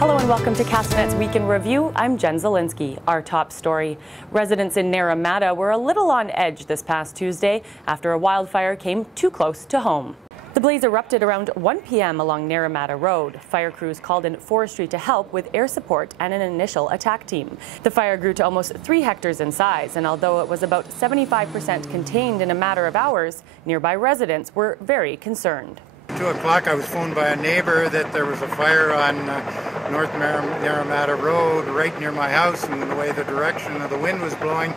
Hello and welcome to Castanet's Week in Review. I'm Jen Zielinski. Our top story. Residents in Naramata were a little on edge this past Tuesday after a wildfire came too close to home. The blaze erupted around 1 p.m. along Naramata Road. Fire crews called in forestry to help with air support and an initial attack team. The fire grew to almost 3 hectares in size, and although it was about 75% contained in a matter of hours, nearby residents were very concerned. 2 o'clock, I was phoned by a neighbor that there was a fire on North Naramata Road right near my house, and the way the direction of the wind was blowing,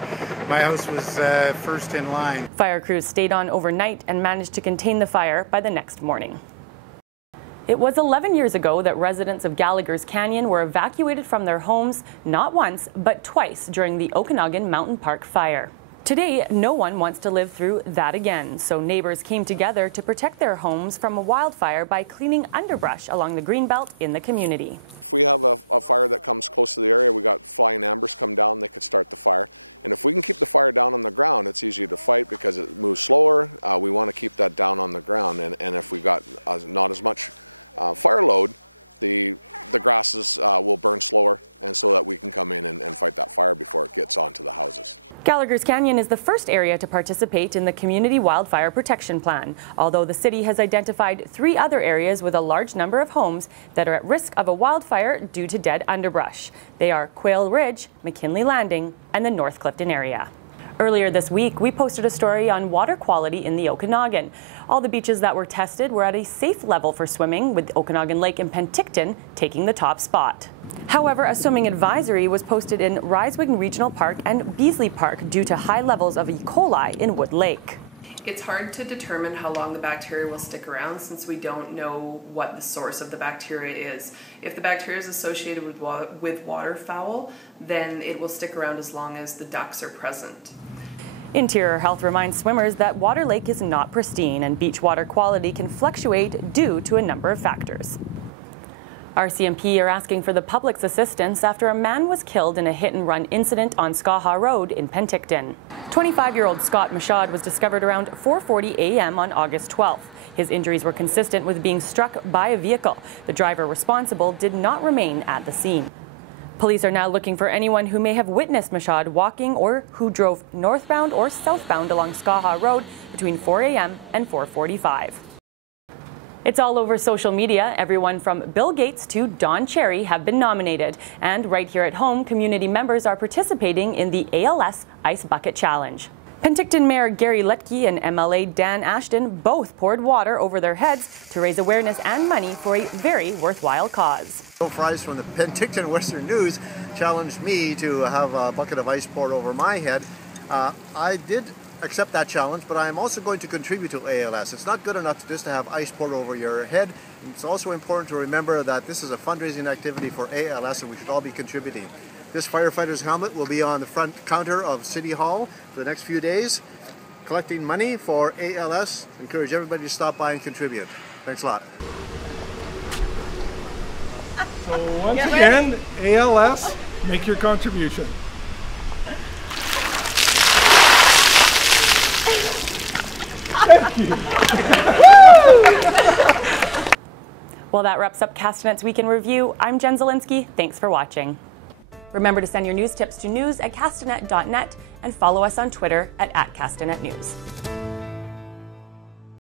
my house was first in line. Fire crews stayed on overnight and managed to contain the fire by the next morning. It was 11 years ago that residents of Gallagher's Canyon were evacuated from their homes not once, but twice during the Okanagan Mountain Park fire. Today, no one wants to live through that again, so neighbors came together to protect their homes from a wildfire by cleaning underbrush along the greenbelt in the community. Gallagher's Canyon is the first area to participate in the Community Wildfire Protection Plan, although the city has identified 3 other areas with a large number of homes that are at risk of a wildfire due to dead underbrush. They are Quail Ridge, McKinley Landing, and the North Clifton area. Earlier this week, we posted a story on water quality in the Okanagan. All the beaches that were tested were at a safe level for swimming, with Okanagan Lake in Penticton taking the top spot. However, a swimming advisory was posted in Risewig Regional Park and Beasley Park due to high levels of E. coli in Wood Lake. It's hard to determine how long the bacteria will stick around since we don't know what the source of the bacteria is. If the bacteria is associated with waterfowl, then it will stick around as long as the ducks are present. Interior Health reminds swimmers that Water Lake is not pristine and beach water quality can fluctuate due to a number of factors. RCMP are asking for the public's assistance after a man was killed in a hit-and-run incident on Skaha Road in Penticton. 25-year-old Scott Mashad was discovered around 4:40 a.m. on August 12th. His injuries were consistent with being struck by a vehicle. The driver responsible did not remain at the scene. Police are now looking for anyone who may have witnessed Mashad walking or who drove northbound or southbound along Skaha Road between 4 a.m. and 4:45. It's all over social media. Everyone from Bill Gates to Don Cherry have been nominated. And right here at home, community members are participating in the ALS Ice Bucket Challenge. Penticton Mayor Gary Letke and MLA Dan Ashton both poured water over their heads to raise awareness and money for a very worthwhile cause. Joe Fries from the Penticton Western News challenged me to have a bucket of ice poured over my head. I did accept that challenge, but I am also going to contribute to ALS. It's not good enough just to have ice poured over your head. It's also important to remember that this is a fundraising activity for ALS and we should all be contributing. This firefighter's helmet will be on the front counter of City Hall for the next few days, collecting money for ALS. I encourage everybody to stop by and contribute. Thanks a lot. So once again, ALS, make your contribution. Thank you. Well, that wraps up Castanet's Week in Review. I'm Jen Zielinski. Thanks for watching. Remember to send your news tips to news@castanet.net and follow us on Twitter @CastanetNews.